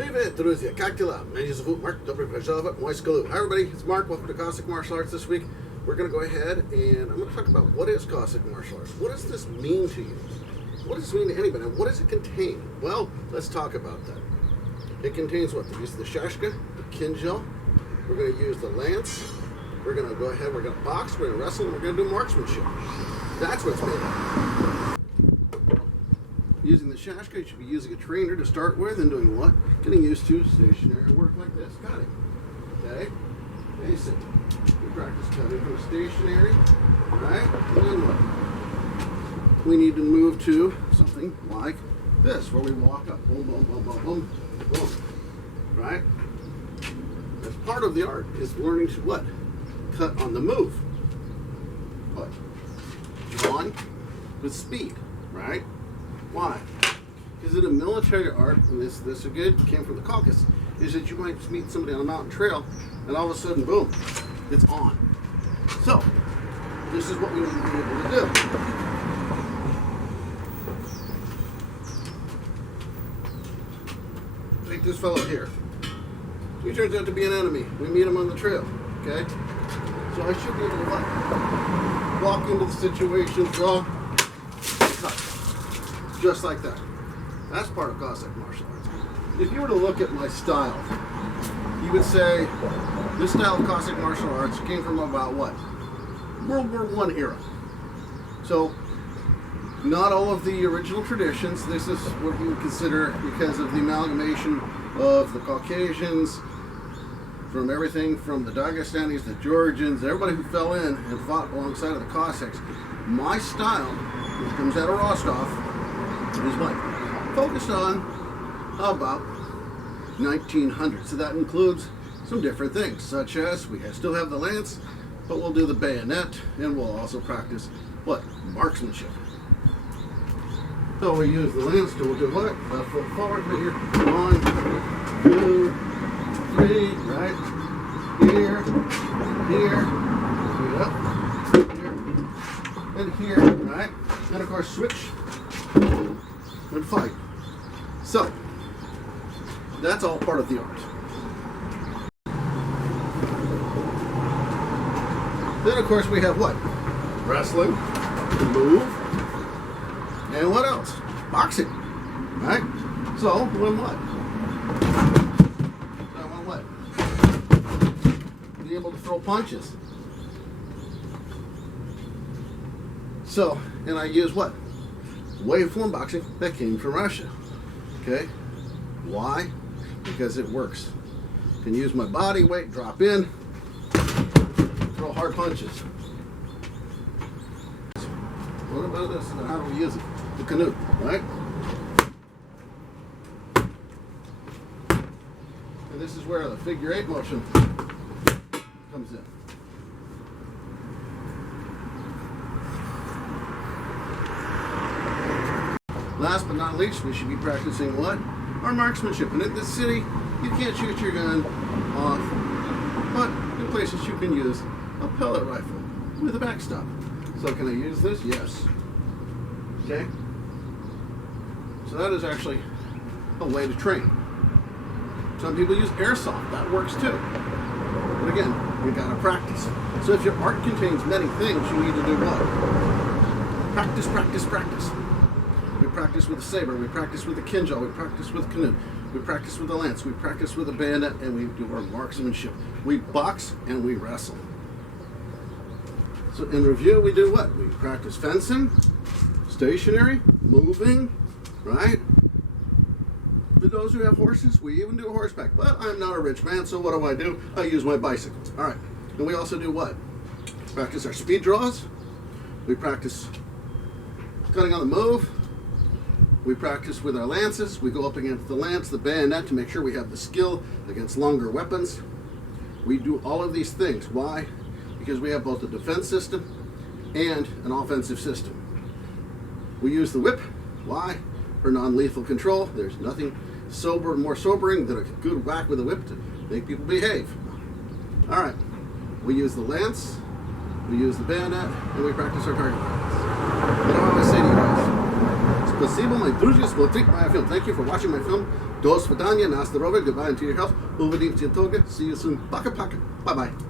Привет, друзья! Как дела? Меня зовут Mark. Добрый пожаловать в мой Canoe. Hi everybody, it's Mark. Welcome to Cossack Martial Arts this week. We're going to go ahead and I'm going to talk about what is Cossack Martial Arts. What does this mean to you? What does it mean to anybody? And what does it contain? Well, let's talk about that. It contains what? The use of the Shashka, the Kinjal. We're going to use the lance. We're going to go ahead, we're going to box, we're going to wrestle, and we're going to do marksmanship. That's what's made of. Using the Shashka, you should be using a trainer to start with and doing what? Getting used to stationary work like this, cutting. Okay? Basic. We practice cutting from stationary, right? And then what? We need to move to something like this, where we walk up, boom, boom, boom, boom, boom, boom. Right? That's part of the art, is learning to what? Cut on the move. What? Drawn with speed, right? Why? Because in a military art, and this again came from the Caucasus, is that you might meet somebody on a mountain trail, and all of a sudden, boom, it's on. So, this is what we need to be able to do. Take this fellow here. He turns out to be an enemy. We meet him on the trail, okay? So I should be able to what? Walk into the situation, draw, cut. Just like that. That's part of Cossack martial arts. If you were to look at my style, you would say this style of Cossack martial arts came from about what? World War I era. So, not all of the original traditions. This is what you would consider, because of the amalgamation of the Caucasians, from everything from the Dagestanis, the Georgians, everybody who fell in and fought alongside of the Cossacks. My style, which comes out of Rostov, is what? Focused on about 1900. So that includes some different things, such as we still have the lance, but we'll do the bayonet, and we'll also practice what? Marksmanship. So we use the lance to do what? Left foot forward, right here. 1, 2, 3, right? Here, here, and here, right? And of course, switch and fight. So, that's all part of the art. Then of course we have what? Wrestling, move, and what else? Boxing, right? So, when what? Be able to throw punches. So, and I use what? Waveform boxing that came from Russia. Okay? Why? Because it works. Can use my body weight, drop in, throw hard punches. What about this? How do we use it? The canoe, right? And this is where the figure 8 motion comes in. Last but not least, we should be practicing what? Our marksmanship. And in this city, you can't shoot your gun off, but in places you can use a pellet rifle with a backstop. So can I use this? Yes. Okay? So that is actually a way to train. Some people use airsoft. That works too. But again, you gotta practice. So if your art contains many things, you need to do what? Practice, practice, practice. We practice with the Saber, we practice with the Kinjal, we practice with Canoe, we practice with the lance, we practice with the bayonet, and we do our marksmanship. We box and we wrestle. So in review, we do what? We practice fencing, stationary, moving, right? For those who have horses, we even do horseback. But I'm not a rich man, so what do? I use my bicycle. All right. And we also do what? Practice our speed draws. We practice cutting on the move. We practice with our lances. We go up against the lance, the bayonet, to make sure we have the skill against longer weapons. We do all of these things. Why? Because we have both a defense system and an offensive system. We use the whip. Why? For non-lethal control. There's nothing more sobering than a good whack with a whip to make people behave. All right. We use the lance, we use the bayonet, and we practice our target practice. What do I always say to you guys? It's Spasibo, my друзья, смотрите my film. Thank you for watching my film. До свидания, на здоровье, goodbye, and to your health. Увидимся. See you soon. Пока-пока. Bye-bye.